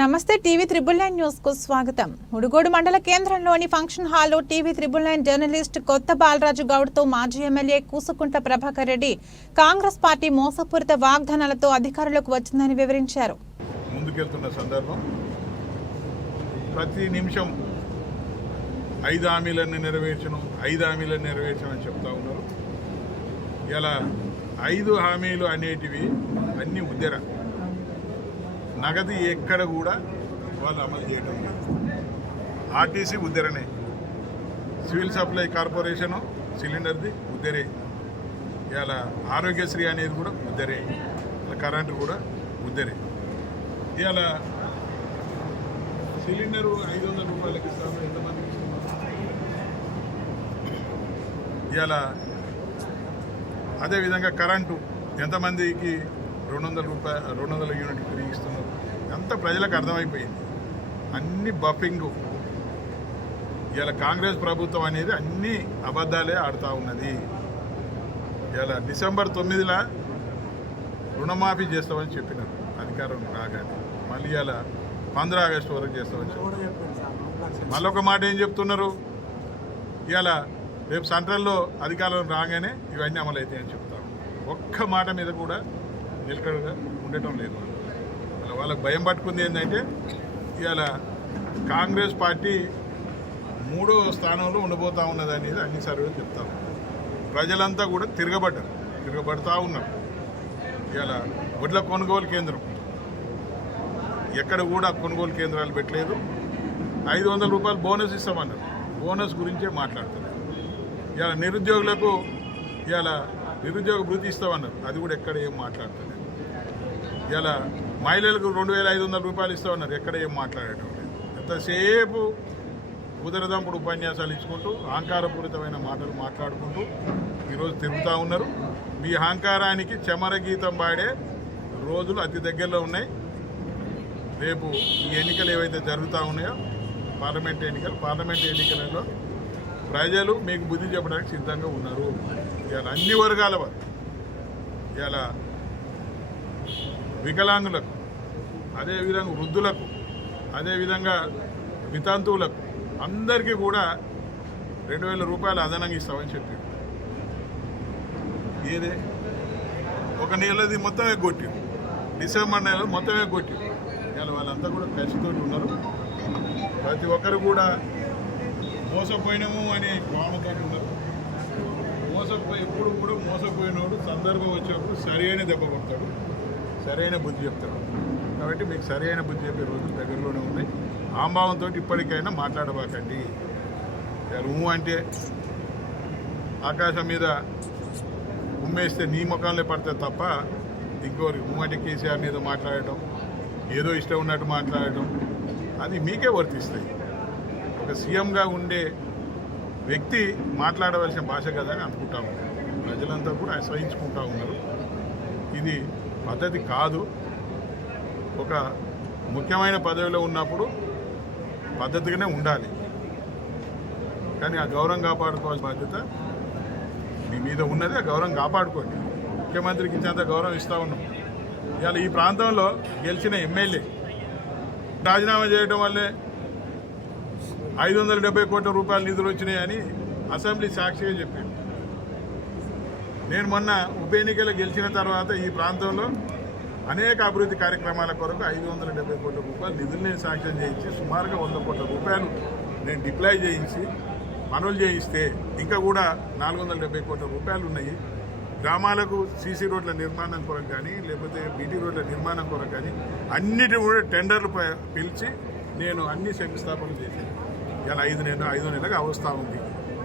నమస్తే TV triple nine న్యూస్కు స్వాగతం. ఉడుగోడు మండల కేంద్రంలోని ఫంక్షన్ హాల్లో టీవీ త్రిబుల్ నైన్ జర్నలిస్ట్ కొత్త బాలరాజు గౌడ్తో మాజీ ఎమ్మెల్యే కూసుకుంట ప్రభాకర్ రెడ్డి కాంగ్రెస్ పార్టీ మోసపూరిత వాగ్దానాలతో అధికారులకు వచ్చిందని వివరించారు. ముందుకెళ్తున్న సందర్భం ప్రతి నిమిషం ఐదు హామీలన్నీ నెరవేర్చను ఐదు హామీలను నెరవేర్చను అని చెప్తా ఉన్నారు. ఇలా ఐదు హామీలు అనేటివి అన్నీ ఉద్దెర. నగదు ఎక్కడ కూడా వాళ్ళు అమలు చేయడం లేదు. ఆర్టీసీ ఉద్దెరనే. సివిల్ సప్లై కార్పొరేషను సిలిండర్ది ఉద్దెరే. ఇవాళ ఆరోగ్యశ్రీ అనేది కూడా ఉద్దరే. ఇలా కరెంటు కూడా ఉద్దరే. ఇవాళ సిలిండరు ఐదు వందల రూపాయలకి ఇస్తాము ఎంతమందికి ఇవాళ అదేవిధంగా కరెంటు ఎంతమందికి రెండు వందల రూపాయ రెండు వందల యూనిట్ ఫ్రీ ఇస్తున్నారు. అంత ప్రజలకు అర్థమైపోయింది. అన్ని బఫింగ్. ఇలా కాంగ్రెస్ ప్రభుత్వం అనేది అన్ని అబద్ధాలే ఆడుతూ ఉన్నది. ఇలా డిసెంబర్ తొమ్మిదిలా రుణమాఫీ చేస్తామని చెప్పినారు. అధికారం రాగానే. మళ్ళీ ఇలా పంద్ర ఆగస్టు వరకు చేస్తామని చెప్పారు మళ్ళీ ఒక మాట ఏం చెప్తున్నారు? ఇవాళ రేపు సెంట్రల్లో అధికారం రాగానే ఇవన్నీ అమలు అవుతాయని చెప్తారు ఒక్క మాట మీద కూడా నిలకడగా ఉండటం లేదు. అలా వాళ్ళకి భయం పట్టుకుంది ఏంటంటే ఇవాళ కాంగ్రెస్ పార్టీ మూడో స్థానంలో ఉండబోతూ ఉన్నది అనేది అన్ని సర్వేలు చెప్తాం ప్రజలంతా కూడా తిరగబడ్డారు. తిరగబడతా ఉన్నారు. ఇవాళ వడ్ల కొనుగోలు కేంద్రం. ఎక్కడ కూడా కొనుగోలు కేంద్రాలు పెట్టలేదు. ఐదు వందల రూపాయలు బోనస్ ఇస్తామన్నారు. బోనస్ గురించే మాట్లాడుతున్నారు. ఇవాళ నిరుద్యోగులకు ఇవాళ నిరుద్యోగ భృతి ఇస్తామన్నారు. అది కూడా ఎక్కడ ఏం మాట్లాడుతుంది ఇలా మహిళలకు రెండు వేల ఐదు వందల రూపాయలు ఇస్తామన్నారు ఎక్కడ ఏం మాట్లాడటం లేదు. ఎంతసేపు కుదరదంపుడు ఉపన్యాసాలు ఇచ్చుకుంటూ అహంకారపూరితమైన మాటలు మాట్లాడుకుంటూ ఈరోజు తిరుగుతూ ఉన్నారు. మీ అహంకారానికి చెమర గీతం పాడే రోజులు అతి దగ్గరలో ఉన్నాయి. రేపు ఈ ఎన్నికలు ఏవైతే జరుగుతూ ఉన్నాయో పార్లమెంట్ ఎన్నికలు పార్లమెంట్ ఎన్నికలలో ప్రజలు మీకు బుద్ధి చెప్పడానికి సిద్ధంగా ఉన్నారు. ఇవాళ అన్ని వర్గాల వారు. ఇవాళ వికలాంగులకు అదేవిధంగా వృద్ధులకు అదేవిధంగా వితంతువులకు అందరికీ కూడా రెండు వేల రూపాయలు అదనంగా ఇస్తామని చెప్పి ఏదే? ఒక నెలది మొత్తమే కొట్టి డిసెంబర్ నెల మొత్తమే కొట్టి ఇవాళ వాళ్ళంతా కూడా కసితో ఉన్నారు. ప్రతి ఒక్కరు కూడా మోసపోయినాము అని భావనతో ఉన్నారు. మోసపోయి ఎప్పుడు కూడా మోసపోయినోడు సందర్భం వచ్చినప్పుడు సరైన దెబ్బ కొడతాడు. సరైన బుద్ధి చెప్తారు. కాబట్టి మీకు సరైన బుద్ధి చెప్పే రోజులు దగ్గరలోనే ఉన్నాయి ఆంభావంతో ఇప్పటికైనా మాట్లాడబాకండి. ఊ అంటే ఆకాశం మీద ఉమ్మేస్తే నీ ముఖంలో పడితే తప్ప ఇంకోరి ఊ అంటే కేసీఆర్ మీద మాట్లాడటం ఏదో ఇష్టం ఉన్నట్టు మాట్లాడటం అది మీకే వర్తిస్తాయి. ఒక సీఎంగా ఉండే వ్యక్తి మాట్లాడవలసిన భాష కదా అని అనుకుంటా ప్రజలంతా కూడా ఆశ్రయించుకుంటా ఉన్నారు. ఇది పద్ధతి కాదు. ఒక ముఖ్యమైన పదవిలో ఉన్నప్పుడు పద్ధతిగానే ఉండాలి. కానీ ఆ గౌరవం కాపాడుకోవాల్సిన బాధ్యత మీ మీద ఉన్నది. ఆ గౌరవం కాపాడుకోండి. ముఖ్యమంత్రికి ఇచ్చేంత గౌరవం ఇస్తూ ఉన్నాం. ఇవాళ ఈ ప్రాంతంలో గెలిచిన ఎమ్మెల్యే రాజీనామా చేయడం వల్లే ఐదు వందల డెబ్బై కోట్ల రూపాయల నిధులు వచ్చినాయని అసెంబ్లీ సాక్షిగా చెప్పింది. నేను మొన్న ఉప ఎన్నికలు గెలిచిన తర్వాత ఈ ప్రాంతంలో అనేక అభివృద్ధి కార్యక్రమాల కొరకు ఐదు వందల డెబ్బై కోట్ల రూపాయలు నిధులు నేను శాంక్షన్ చేయించి సుమారుగా వంద కోట్ల రూపాయలు నేను డిప్లాయ్ చేయించి పనులు చేయిస్తే ఇంకా కూడా నాలుగు వందల డెబ్బై కోట్ల రూపాయలు ఉన్నాయి. గ్రామాలకు సీసీ రోడ్ల నిర్మాణం కొరకు కానీ లేకపోతే బీటీ రోడ్ల నిర్మాణం కొరకు కానీ అన్నిటి కూడా టెండర్లు పిలిచి నేను అన్ని శంకుస్థాపనలు చేశాను. ఇలా ఐదు నెలలు ఐదో నెలగా అవస్థ ఉంది.